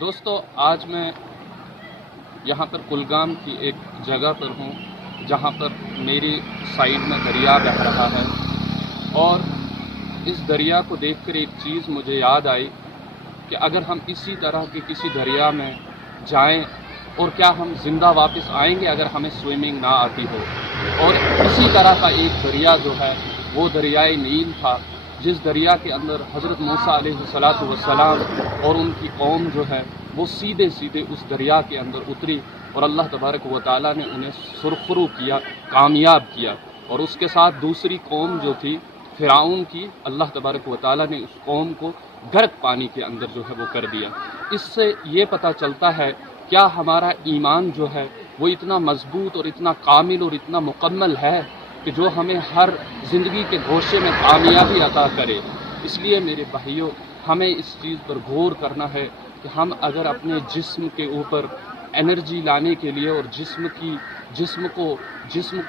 دوستو آج میں یہاں پر کلگام کی ایک جگہ پر ہوں جہاں پر میری سائیڈ میں دریا بہہ رہا ہے، اور اس دریا کو دیکھ کر ایک چیز مجھے یاد آئی کہ اگر ہم اسی طرح کے کسی دریا میں جائیں اور کیا ہم زندہ واپس آئیں گے اگر ہمیں سوئمنگ نہ آتی ہو۔ اور اسی طرح کا ایک دریا جو ہے وہ دریائے نیل تھا، جس دریا کے اندر حضرت موسیٰ علیہ السلام اور ان کی قوم جو ہے وہ سیدھے اس دریا کے اندر اتری، اور اللہ تبارک و تعالیٰ نے انہیں سرخرو کیا، کامیاب کیا۔ اور اس کے ساتھ دوسری قوم جو تھی فرعون کی، اللہ تبارک و تعالیٰ نے اس قوم کو غرق پانی کے اندر جو ہے وہ کر دیا۔ اس سے یہ پتہ چلتا ہے کیا ہمارا ایمان جو ہے وہ اتنا مضبوط اور اتنا کامل اور اتنا مکمل ہے کہ جو ہمیں ہر زندگی کے گوشے میں کامیابی عطا کرے۔ اس لیے میرے بھائیوں، ہمیں اس چیز پر غور کرنا ہے کہ ہم اگر اپنے جسم کے اوپر انرجی لانے کے لیے اور جسم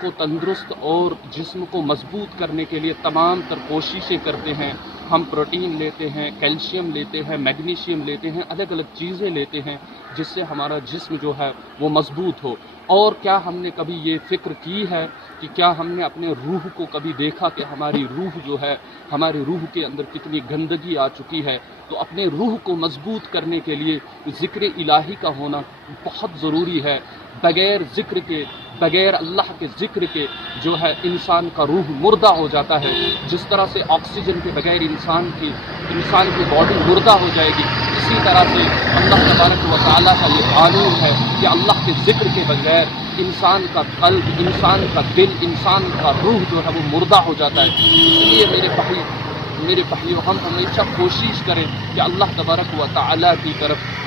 کو تندرست اور جسم کو مضبوط کرنے کے لیے تمام تر کوششیں کرتے ہیں، ہم پروٹین لیتے ہیں، کیلشیم لیتے ہیں، میگنیشیم لیتے ہیں، الگ الگ چیزیں لیتے ہیں جس سے ہمارا جسم جو ہے وہ مضبوط ہو۔ اور کیا ہم نے کبھی یہ فکر کی ہے کہ کیا ہم نے اپنے روح کو کبھی دیکھا کہ ہماری روح جو ہے، ہماری روح کے اندر کتنی گندگی آ چکی ہے؟ تو اپنے روح کو مضبوط کرنے کے لیے ذکر الہی کا ہونا بہت ضروری ہے۔ بغیر ذکر کے، بغیر اللہ کے ذکر کے جو ہے انسان کا روح مردہ ہو جاتا ہے۔ جس طرح سے آکسیجن کے بغیر انسان کی باڈی مردہ ہو جائے گی، اسی طرح سے اللہ تبارک و تعالیٰ کا یہ قانون ہے کہ اللہ کے ذکر کے بغیر انسان کا قلب، انسان کا دل، انسان کا روح جو ہے وہ مردہ ہو جاتا ہے۔ اس لیے میرے بھائیوں، ہم ہمیشہ کوشش کریں کہ اللہ تبارک و تعالیٰ کی طرف